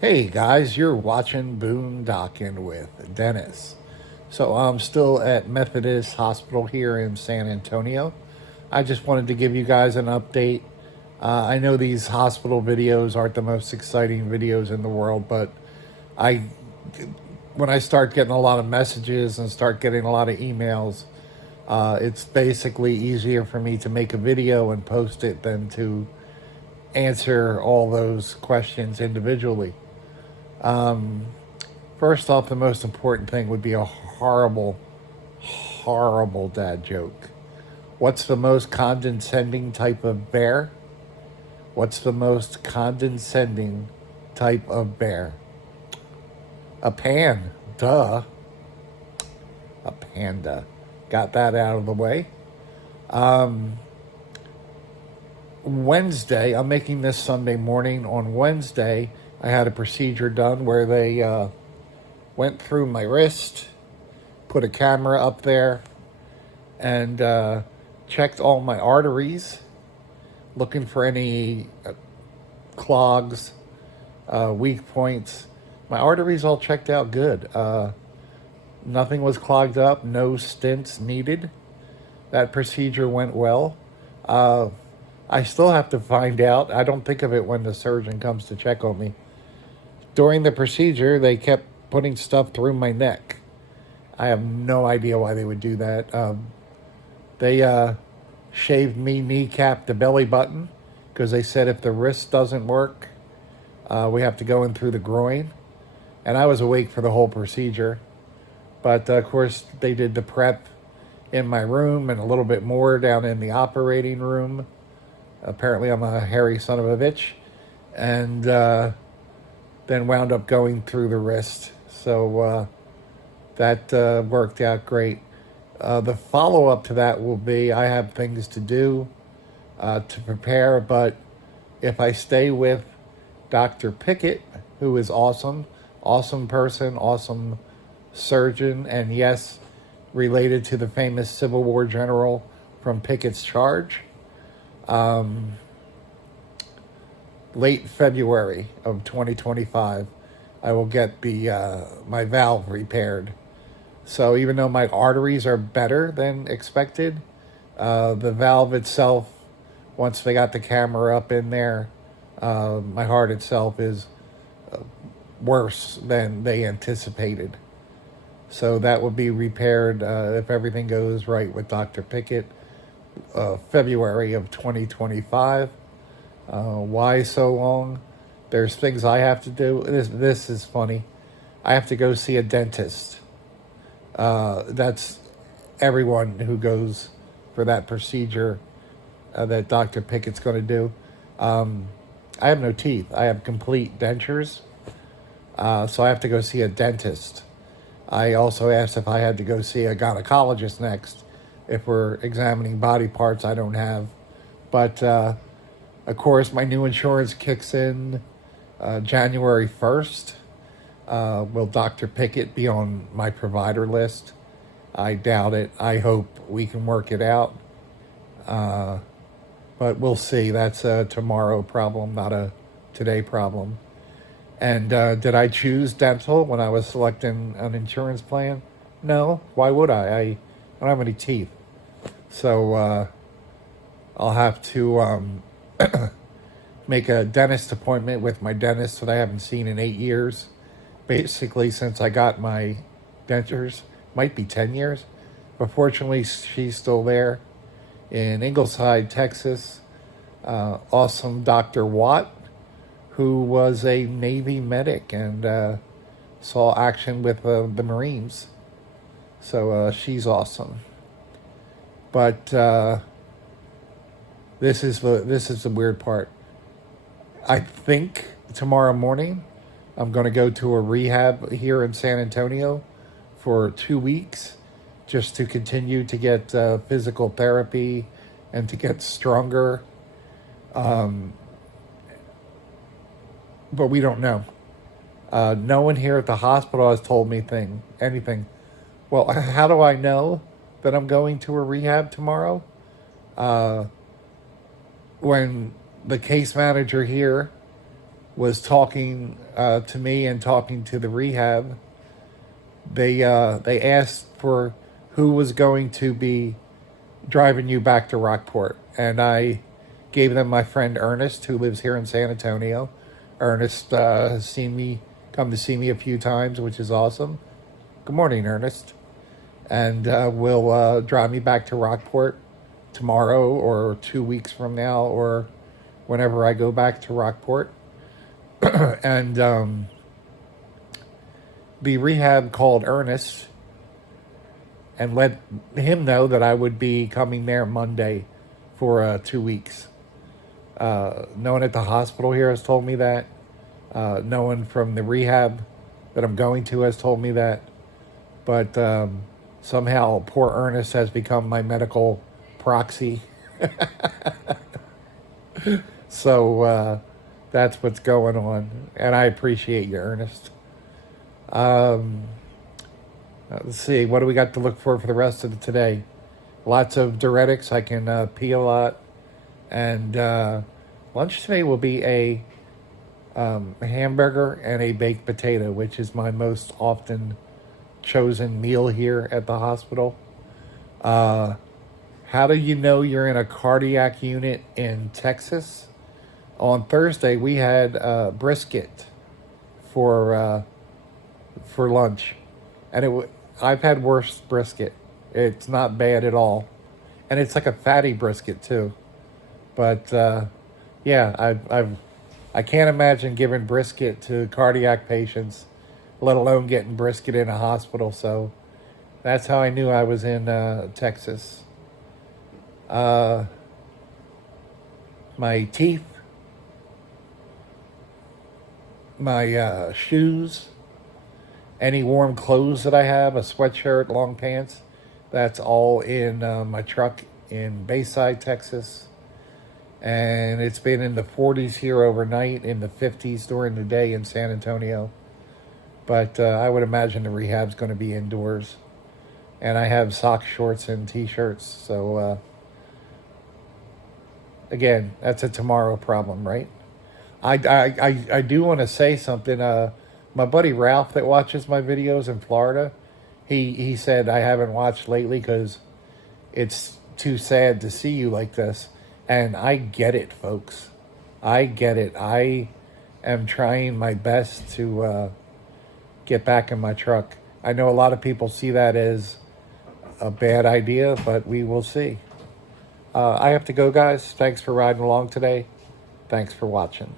Hey guys, you're watching Boondocking with Dennis. So I'm still at Methodist Hospital here in San Antonio. I just wanted to give you guys an update. I know these hospital videos aren't the most exciting videos in the world, but I, when I start getting a lot of messages and start getting a lot of emails, it's basically easier for me to make a video and post it than to answer all those questions individually. First off, the most important thing would be a horrible, horrible dad joke. What's the most condescending type of bear? What's the most condescending type of bear? A pan. Duh. A panda. Got that out of the way. Wednesday, I'm making this Sunday morning. On Wednesday, I had a procedure done where they went through my wrist, put a camera up there, and checked all my arteries, looking for any clogs, weak points. My arteries all checked out good. Nothing was clogged up, no stents needed. That procedure went well. I still have to find out. I don't think of it when the surgeon comes to check on me. During the procedure, they kept putting stuff through my neck. I have no idea why they would do that. They shaved me, kneecap, the belly button, because they said if the wrist doesn't work, we have to go in through the groin. And I was awake for the whole procedure. But of course, they did the prep in my room and a little bit more down in the operating room. Apparently, I'm a hairy son of a bitch. And then wound up going through the wrist. So that worked out great. The follow-up to that will be I have things to do to prepare, but if I stay with Dr. Pickett, who is awesome, awesome person, awesome surgeon, and yes, related to the famous Civil War general from Pickett's Charge, late February of 2025, I will get the my valve repaired. So even though my arteries are better than expected, the valve itself, once they got the camera up in there, my heart itself is worse than they anticipated. So that will be repaired if everything goes right with Dr. Pickett, February of 2025. Why so long? There's things I have to do. This is funny. I have to go see a dentist. That's everyone who goes for that procedure that Dr. Pickett's going to do. I have no teeth. I have complete dentures. So I have to go see a dentist. I also asked if I had to go see a gynecologist next if we're examining body parts I don't have. But of course, my new insurance kicks in January 1st. Will Dr. Pickett be on my provider list? I doubt it. I hope we can work it out. But we'll see. That's a tomorrow problem, not a today problem. And did I choose dental when I was selecting an insurance plan? No. Why would I? I don't have any teeth. So I'll have to make a dentist appointment with my dentist that I haven't seen in 8 years. Basically, since I got my dentures, might be 10 years. But fortunately, she's still there in Ingleside, Texas. Awesome Dr. Watt, who was a Navy medic and saw action with the Marines. So she's awesome. But this is the weird part. I think tomorrow morning I'm going to go to a rehab here in San Antonio for 2 weeks just to continue to get physical therapy and to get stronger. But we don't know. No one here at the hospital has told me anything. Well, how do I know that I'm going to a rehab tomorrow? When the case manager here was talking to me and talking to the rehab, they asked for who was going to be driving you back to Rockport, and I gave them my friend Ernest, who lives here in San Antonio. Ernest has come to see me a few times, which is awesome. Good morning, Ernest. And will drive me back to Rockport tomorrow or 2 weeks from now or whenever I go back to Rockport. And the rehab called Ernest and let him know that I would be coming there Monday for 2 weeks. No one at the hospital here has told me that. No one from the rehab that I'm going to has told me that. But somehow poor Ernest has become my medical proxy. So that's what's going on. And I appreciate you, Ernest. Let's see, what do we got to look for the rest of today? Lots of diuretics. I can pee a lot. And lunch today will be a hamburger and a baked potato, which is my most often chosen meal here at the hospital. How do you know you're in a cardiac unit in Texas? On Thursday, we had brisket for lunch, and I've had worse brisket. It's not bad at all, and it's like a fatty brisket too. But yeah, I can't imagine giving brisket to cardiac patients, let alone getting brisket in a hospital. So that's how I knew I was in Texas. My teeth, my shoes, any warm clothes that I have, a sweatshirt, long pants, that's all in my truck in Bayside, Texas. And it's been in the 40s here overnight, in the 50s during the day in San Antonio. But I would imagine the rehab's going to be indoors. And I have socks, shorts, and t-shirts. So, again, that's a tomorrow problem, right? I do want to say something. My buddy Ralph that watches my videos in Florida, he said I haven't watched lately because it's too sad to see you like this. And I get it, folks. I get it. I am trying my best to get back in my truck. I know a lot of people see that as a bad idea, but we will see. I have to go, guys. Thanks for riding along today. Thanks for watching.